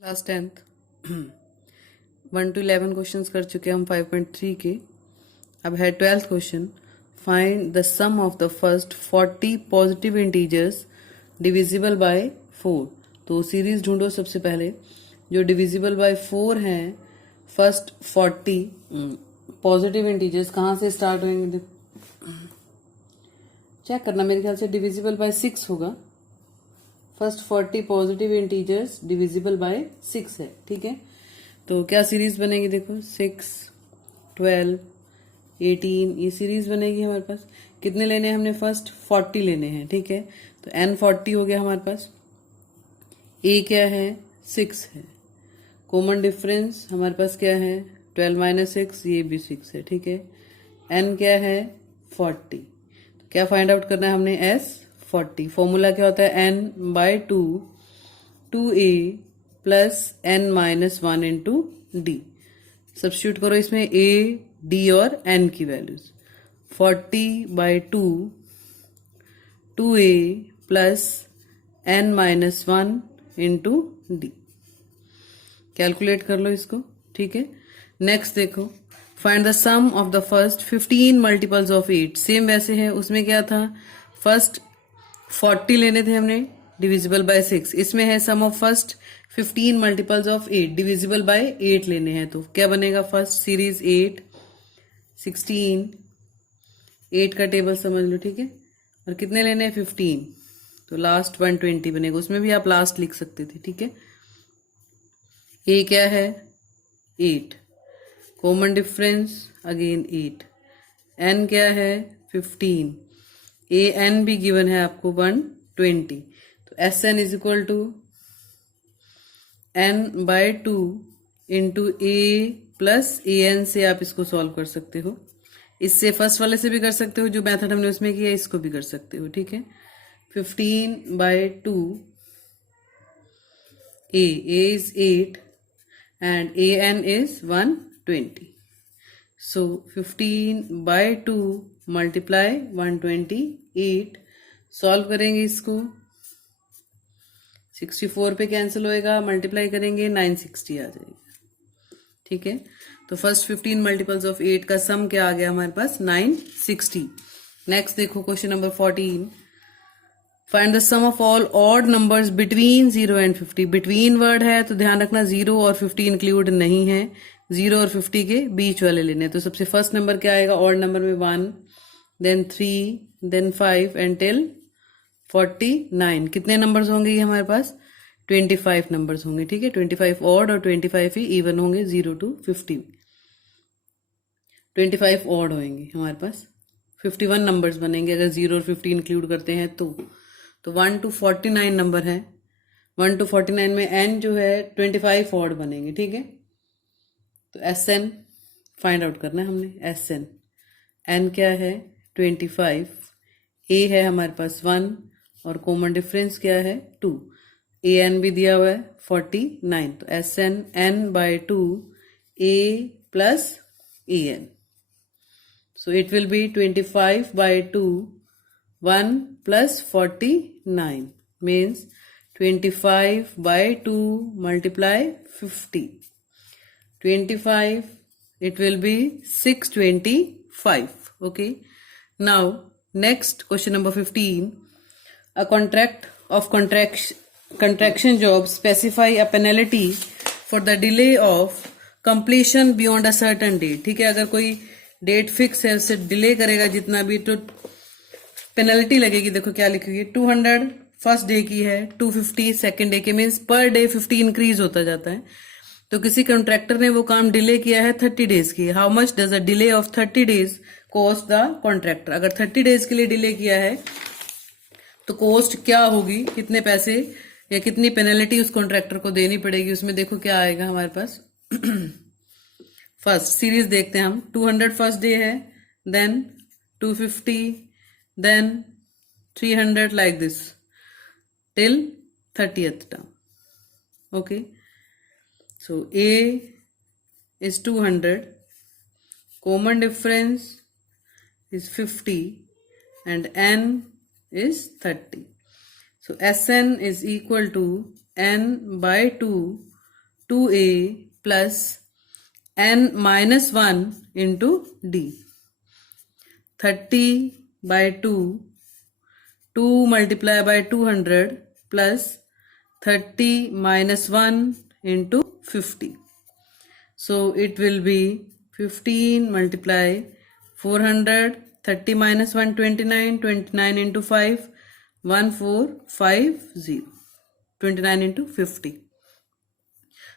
Class 10th 1 to 11 questions कर चुके हैं हम 5.3 के। अब है 12th question. Find the sum of the first 40 positive integers divisible by 4। तो सीरीज ढूंढो सबसे पहले जो डिविजिबल बाय 4 हैं। फर्स्ट 40 पॉजिटिव इंटीजर्स कहाँ से स्टार्ट होंगे चेक करना। मेरे ख्याल से डिविजिबल बाय 6 होगा। First 40 positive integers divisible bye 6 है। ठीक है, तो क्या सीरीज बनेगी देखो 6, 12, 18 ये सीरीज बनेगी हमारे पास। कितने लेने हैं हमने? फर्स्ट 40 लेने हैं। ठीक है, तो n 40 हो गया हमारे पास। a क्या है? 6 है। कॉमन डिफरेंस हमारे पास क्या है? 12 माइनस 6, ये भी 6 है। ठीक है, n क्या है? 40। तो क्या फाइंड आउट करना है हमने? s 40। फॉर्मूला क्या होता है? n by 2 2a plus n minus 1 into D. Substitute करो इसमें a, d और n की values. 40 by 2 2a plus n minus 1 into D. Calculate कर लो इसको। ठीक है, नेक्स्ट देखो, find the sum of the first 15 multiples of 8। Same वैसे है, उसमें क्या था? फर्स्ट 40 लेने थे हमने डिविजिबल बाय 6। इसमें है sum of first 15 multiples of 8 divisible by 8 लेने हैं। तो क्या बनेगा? फर्स्ट सीरीज 8, 16, 8 का टेबल समझ लो। ठीक है, और कितने लेने हैं? 15। तो लास्ट 120 बनेगा। उसमें भी आप लास्ट लिख सकते थे। ठीक है, ए क्या है? 8। Common difference again 8। एन क्या है? 15। ए एन भी गिवन है आपको 120। तो S N is equal to N by 2 into A plus A N से आप इसको सॉल्व कर सकते हो। इससे फर्स्ट वाले से भी कर सकते हो, जो मेथड हमने उसमें किया, इसको भी कर सकते हो। ठीक है, 15 by 2 A is 8 and an is 120. So 15 by 2 multiply 128। Solve करेंगे इसको, 64 पे कैंसिल होएगा, मल्टीप्लाई करेंगे 960 आ जाएगा। ठीक है, तो फर्स्ट 15 मल्टीपल्स ऑफ 8 का सम क्या आ गया हमारे पास? 960। नेक्स्ट देखो question number 14। Find the sum of all odd numbers between 0 and 50। Between word है तो ध्यान रखना 0 और 50 इंक्लूड नहीं है। 0 और 50 के बीच वाले लेने। तो सबसे फर्स्ट नंबर क्या आएगा? ऑड नंबर में 1, देन 3, देन 5 एंड टिल 49। कितने नंबर्स होंगे ये हमारे पास? 25 नंबर्स होंगे। ठीक है, 25 ऑड और 25 ही इवन होंगे। 0 to 50 25 ऑड होंगे हमारे पास। 51 नंबर्स बनेंगे अगर 0 और 50 इंक्लूड करते हैं तो 1 to 49 नंबर है। 1 to 49 में n जो है 25 ऑड बनेंगे। ठीक है, तो एस एन फाइंड आउट करना है हमने। एस एन n क्या है? 25। a है हमारे पास 1 और कॉमन डिफरेंस क्या है? 2। ए एन भी दिया हुआ है 49। तो S N n by 2 a plus A N. So it will be 25 by 2, 1 plus 49 means 25 by 2 multiply 50. 25, it will be 625. Okay. Now, next question number 15. A contract of contraction job specify a penalty for the delay of completion beyond a certain date. ठीक है, अगर कोई date fix है उससे delay करेगा जितना भी तो पेनल्टी लगेगी। देखो क्या लिखोगे? 200 फर्स्ट डे की है, 250 सेकेंड डे के। मीन्स पर डे 50 इंक्रीज होता जाता है। तो किसी कॉन्ट्रैक्टर ने वो काम डिले किया है 30 डेज की। How much does a delay of 30 days cost the contractor? अगर 30 डेज के लिए डिले किया है तो कॉस्ट क्या होगी, कितने पैसे या कितनी पेनल्टी उस कॉन्ट्रैक्टर को देनी पड़ेगी? उसमें देखो क्या आएगा हमारे पास। फर्स्ट सीरीज देखते हैं हम। 200 फर्स्ट डे है, then 250, then 300 like this till 30th term. Okay, so A is 200, common difference is 50 and n is 30. So Sn is equal to n by 2 2a plus n minus 1 into d. 30 by 2, 2 multiplied by 200 plus 30 minus 1 into 50. So it will be 15 multiply 400, 30 minus 1, 29, 29 into 5, 1450, 29 into 50.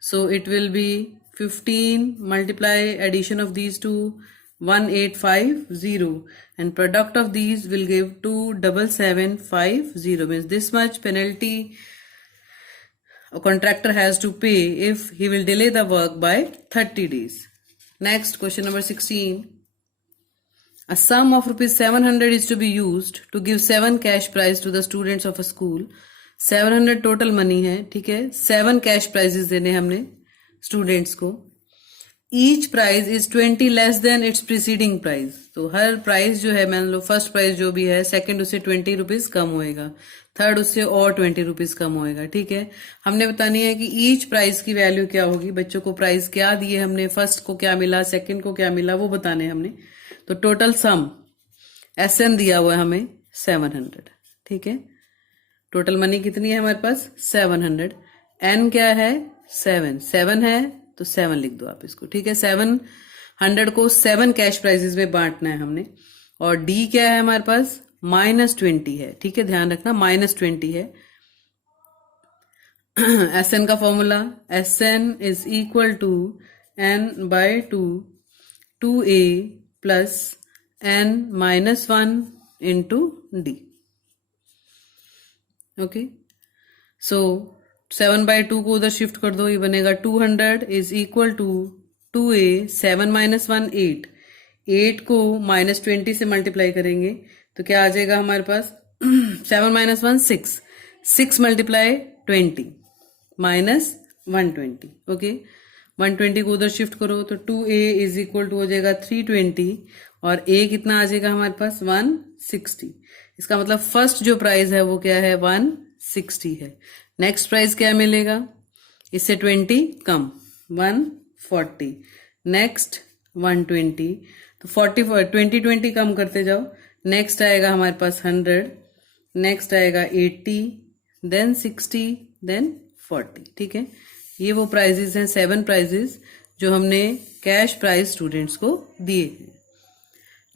So it will be 15 multiply addition of these two, 1850, and product of these will give 27750, means this much penalty a contractor has to pay if he will delay the work by 30 days. Next, question number 16. A sum of rupees 700 is to be used to give 7 cash prize to the students of a school. 700 total money है, ठीक है. 7 cash prices देने हमने students को. Each prize is 20 less than its preceding prize. तो हर prize जो है, मान लो फर्स्ट प्राइज जो भी है, सेकंड उससे 20 रुपीज कम होएगा, थर्ड उससे और 20 रुपीज कम होएगा, ठीक है. हमने बतानी है कि ईच प्राइज की वैल्यू क्या होगी. बच्चों को प्राइज क्या दिए हमने, फर्स्ट को क्या मिला, सेकंड को क्या मिला, वो बताने हमने. तो टोटल सम SN दिया हुआ है हमें 700, ठीक है. टोटल मनी कितनी है हमारे पास 700. N क्या है 7 है, तो 7 लिख दो आप इसको, ठीक है. 700 को 7 कैश प्राइजेस में बांटना है हमने. और D क्या है हमारे पास -20 है, ठीक है. ध्यान रखना -20 है. SN का formula SN is equal to N/2 2A plus N minus 1 into D. Okay. So 7/2 को उधर शिफ्ट कर दो, ये बनेगा 200 is equal to 2A 7 minus 1 8. 8 को -20 से मल्टीप्लाई करेंगे तो क्या आ जाएगा हमारे पास 7 minus 1 6. 6 multiply 20 minus 120. ओके. 120 को उधर शिफ्ट करो तो 2A इज इक्वल टू हो जाएगा 320 और A कितना आ जाएगा हमारे पास 160. इसका मतलब फर्स्ट जो प्राइस है वो क्या है 160 है. नेक्स्ट प्राइस क्या मिलेगा, इससे 20 कम 140, नेक्स्ट 120, तो 20 कम करते जाओ. नेक्स्ट आएगा हमारे पास 100, नेक्स्ट आएगा 80, देन 60, देन 40, ठीक है. ये वो प्राइजेस हैं 7 प्राइजेस जो हमने कैश प्राइज स्टूडेंट्स को दिए हैं.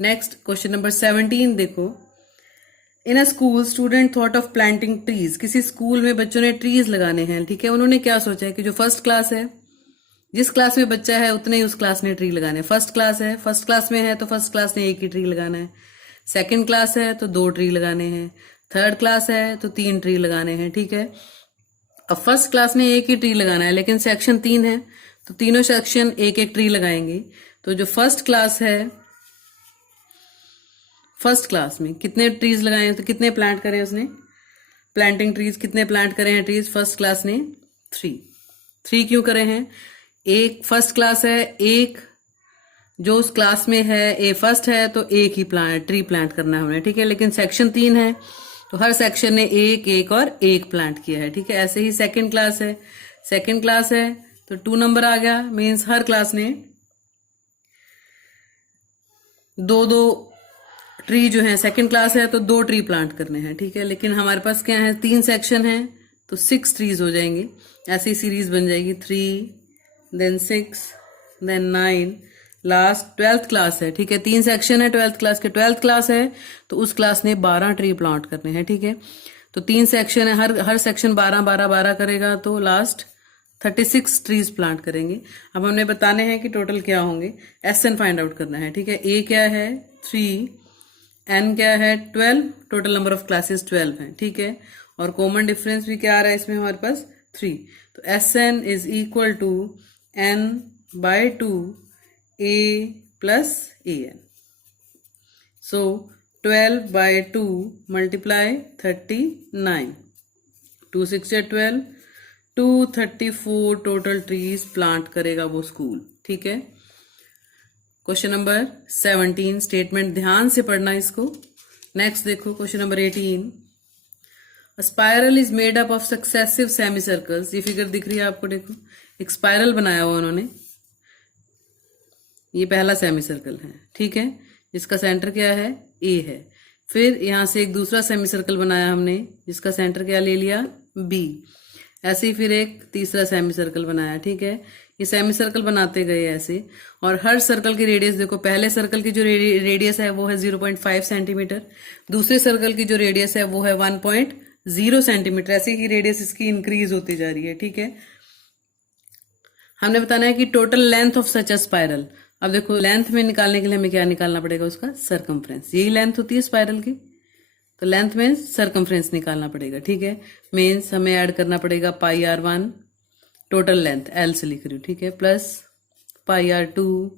नेक्स्ट क्वेश्चन नंबर 17 देखो. In a school student thought of planting trees. किसी स्कूल में बच्चों ने ट्रीज लगाने हैं, ठीक है. उन्होंने क्या सोचा है कि जो फर्स्ट क्लास है, जिस क्लास में बच्चा है उतने ही उस क्लास ने ट्री लगाने. फर्स्ट क्लास है, फर्स्ट क्लास में है तो फर्स्ट क्लास ने एक ही ट्री लगाना है. सेकेंड क्लास है तो 2 ट्री लगाने हैं. थर्ड क्लास है तो 3 ट्री लगाने हैं, ठीक है. अब फर्स्ट क्लास ने एक ही ट्री लगाना है, लेकिन सेक्शन 3 है तो तीनों सेक्शन एक एक ट्री लगाएंगे. तो जो फर्स्ट क्लास है, फर्स्ट क्लास में कितने ट्रीज लगाए हैं, तो कितने प्लांट करे उसने, प्लांटिंग ट्रीज कितने प्लांट करे हैं ट्रीज फर्स्ट क्लास ने 3 क्यों करे हैं. एक फर्स्ट क्लास है, एक जो उस क्लास में है ए फर्स्ट है तो एक ही ट्री प्लांट करना है हमें, ठीक है. लेकिन सेक्शन 3 है तो हर सेक्शन ने एक और एक प्लांट किया है, ठीक है. ऐसे ही सेकंड क्लास है, सेकंड क्लास है तो 2 नंबर आ गया, मीन्स हर क्लास ने 2 ट्री जो है, सेकंड क्लास है तो 2 ट्री प्लांट करने हैं, ठीक है. लेकिन हमारे पास क्या है 3 सेक्शन है तो 6 ट्रीज हो जाएंगे. ऐसी सीरीज बन जाएगी 3 then 6 then 9, last 12th class है, ठीक है. 3 सेक्शन है 12th क्लास के, 12th क्लास है तो उस क्लास ने 12 ट्री प्लांट करने हैं, ठीक है. तो 3 सेक्शन है, हर सेक्शन 12 करेगा तो लास्ट 36 ट्रीज प्लांट करेंगे. अब हमने बताने हैं कि टोटल क्या होंगे. SN फाइंड आउट करना है, ठीक है. A क्या है 3, N क्या है 12, टोटल नंबर ऑफ क्लासेस 12 हैं, ठीक है. और कॉमन डिफरेंस भी क्या आ रहा है इसमें हमारे पास 3. तो SN is equal to N/2 A plus AN. So 12/2 multiply 39. 2 6 12, 234 total trees plant करेगा वो स्कूल, ठीक है. क्वेश्चन नंबर 17 स्टेटमेंट ध्यान से पढ़ना इसको. नेक्स्ट देखो question number 18. A spiral is made up of successive semicircles. ये फिगर दिख रही है आपको, देखो. एक स्पाइरल बनाया हुआ उन्होंने, ये पहला सेमी सर्कल है, ठीक है, जिसका सेंटर क्या है, ए है। फिर यहाँ से एक दूसरा सेमी सर्कल बनाया हमने, जिसका सेंटर क्या ले लिया, बी। ऐसे ही फिर एक तीसरा सेमी सर्कल बनाया, ठीक है। ये सेमी सर्कल बनाते गए ऐसे, और हर सर्कल की रेडियस देखो, पहले सर्कल की जो रेडियस है वो है 0.5 सेंटीमीटर, दूसरे सर्कल की जो रेडियस है वो है 1.0 सेंटीमीटर। ऐसे ही रेडियस इसकी इंक्रीज होती जा रही है, ठीक है। हमने बताना है कि total length of such a spiral. अब देखो लेंथ में निकालने के लिए हमें क्या निकालना पड़ेगा, उसका सरकमफ्रेंस। यही लेंथ होती है स्पाइरल की, तो लेंथ में सरकमफ्रेंस निकालना पड़ेगा, ठीक है। मीन्स हमें ऐड करना पड़ेगा πr1 टोटल लेंथ, एल से लिख रही हूँ, ठीक है, प्लस πr2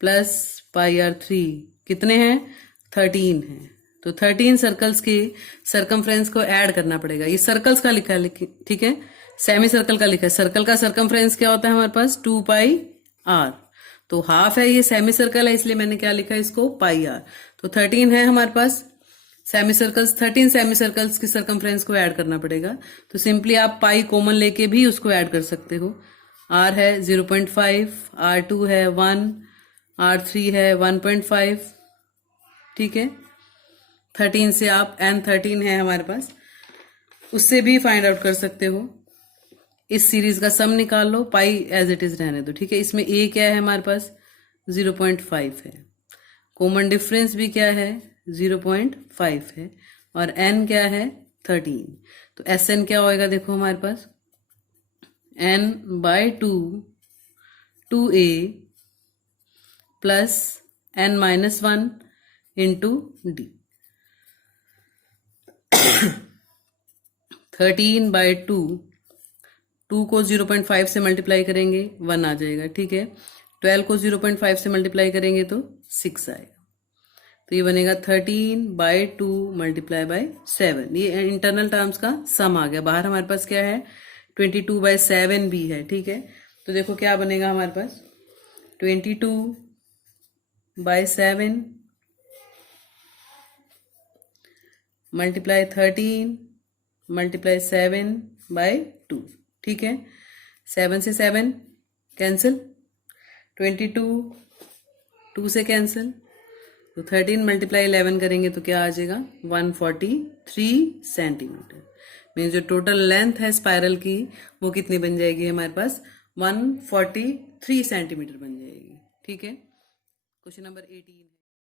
प्लस πr3, कितने हैं, 13 हैं। तो 13 सर्कल्स के सरकमफ्रेंस को ऐड करना पड़ेगा। ये सर्कल्स का लिखा है, ठीक है, सेमी सर्कल का लिखा है। सर्कल का सरकमफ्रेंस क्या होता है हमारे पास, 2πr, तो हाफ है, ये सेमी सर्कल है, इसलिए मैंने क्या लिखा है इसको, πr। तो 13 है हमारे पास सेमी सर्कल्स, 13 सेमी सर्कल्स के सरकमफ्रेंस को ऐड करना पड़ेगा। तो सिंपली आप पाई कॉमन लेके भी उसको ऐड कर सकते हो। r है 0.5, r2 है 1, r3 है 1.5, ठीक है। 13 से आप n13 है हमारे पास, उससे भी फाइंड आउट कर सकते हो। इस सीरीज का सम निकाल लो, पाई एज इट इज रहने दो, ठीक है। इसमें a क्या है हमारे पास, 0.5 है, कॉमन डिफरेंस भी क्या है, 0.5 है, और n क्या है, 13। तो Sn क्या होएगा, देखो हमारे पास n/2 2a plus n-1 into d। 13/2, 2 को 0.5 से मल्टीप्लाई करेंगे 1 आ जाएगा, ठीक है। 12 को 0.5 से मल्टीप्लाई करेंगे तो 6 आएगा। तो ये बनेगा 13/2 मल्टीप्लाई बाय 7। ये इंटरनल टर्म्स का सम आ गया। बाहर हमारे पास क्या है, 22/7 भी है, ठीक है। तो देखो क्या बनेगा हमारे पास, 22/7 मल्टीप्लाई 13 मल्टीप्लाई 7/2, ठीक है। 7 से 7 कैंसिल, 22 2 से कैंसिल, तो 13 मल्टीप्लाई 11 करेंगे तो क्या आ जाएगा, 143 सेंटीमीटर। मीन जो टोटल लेंथ है स्पाइरल की वो कितनी बन जाएगी हमारे पास, 143 सेंटीमीटर बन जाएगी, ठीक है। Question number 18।